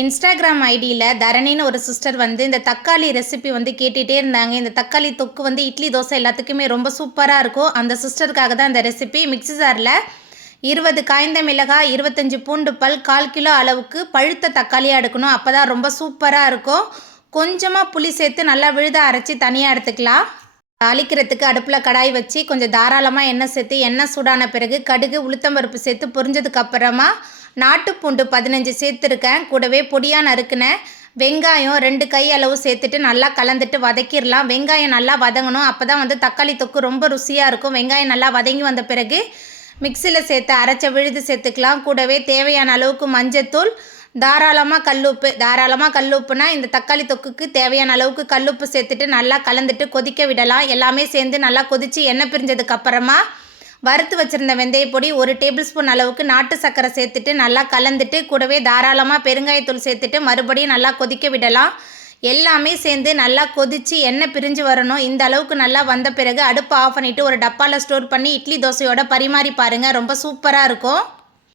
Instagram ஐடியில் தரணின்னு ஒரு sister வந்து இந்த தக்காளி ரெசிபி வந்து கேட்டுகிட்டே இருந்தாங்க. இந்த தக்காளி தொக்கு வந்து இட்லி தோசை எல்லாத்துக்குமே ரொம்ப சூப்பராக இருக்கும். அந்த சிஸ்டருக்காக தான் இந்த ரெசிபி. மிக்ஸி ஜாரில் 20 காய்ந்த மிளகாய், 25 பூண்டு பல், 1/4 கிலோ அளவுக்கு பழுத்த தக்காளியாக எடுக்கணும். அப்போ தான் ரொம்ப சூப்பராக இருக்கும். கொஞ்சமாக புளி சேர்த்து நல்லா விழுத அரைச்சி தனியாக எடுத்துக்கலாம். தாளிக்கிறதுக்கு அடுப்பில் கடாய் வச்சு கொஞ்சம் தாராளமாக எண்ணெய் சேர்த்து எண்ணெய் சூடான பிறகு கடுகு, உளுத்தம்பருப்பு சேர்த்து பொரிஞ்சதுக்கப்புறமா நாட்டுப்பூண்டு 15 சேர்த்துருக்கேன். கூடவே பொடியாக நறுக்கின வெங்காயம் 2 கை அளவு சேர்த்துட்டு நல்லா கலந்துட்டு வதக்கிடலாம். வெங்காயம் நல்லா வதங்கணும். அப்போ தான் வந்து தக்காளி தொக்கு ரொம்ப ருசியாக இருக்கும். வெங்காயம் நல்லா வதங்கி வந்த பிறகு மிக்சியில் சேர்த்து அரைச்ச விழுது சேர்த்துக்கலாம். கூடவே தேவையான அளவுக்கு மஞ்சத்தூள், தாராளமாக கல்லுப்புனா இந்த தக்காளி தொக்குக்கு தேவையான அளவுக்கு கல்லுப்பு சேர்த்துட்டு நல்லா கலந்துட்டு கொதிக்க விடலாம். எல்லாமே சேர்ந்து நல்லா கொதித்து எண்ணெய் பிரிஞ்சதுக்கப்புறமா வறுத்து வச்சுருந்த வெந்தயப்பொடி 1 டேபிள் ஸ்பூன் அளவுக்கு நாட்டு சர்க்கரை சேர்த்துட்டு நல்லா கலந்துட்டு கூடவே தாராளமாக பெருங்காயத்தூள் சேர்த்துட்டு மறுபடியும் நல்லா கொதிக்க விடலாம். எல்லாமே சேர்ந்து நல்லா கொதித்து எண்ணெய் பிரிஞ்சு வரணும். இந்த அளவுக்கு நல்லா வந்த பிறகு அடுப்பை ஆஃப் பண்ணிவிட்டு ஒரு டப்பாவில் ஸ்டோர் பண்ணி இட்லி தோசையோட பரிமாறி பாருங்கள். ரொம்ப சூப்பராக இருக்கும்.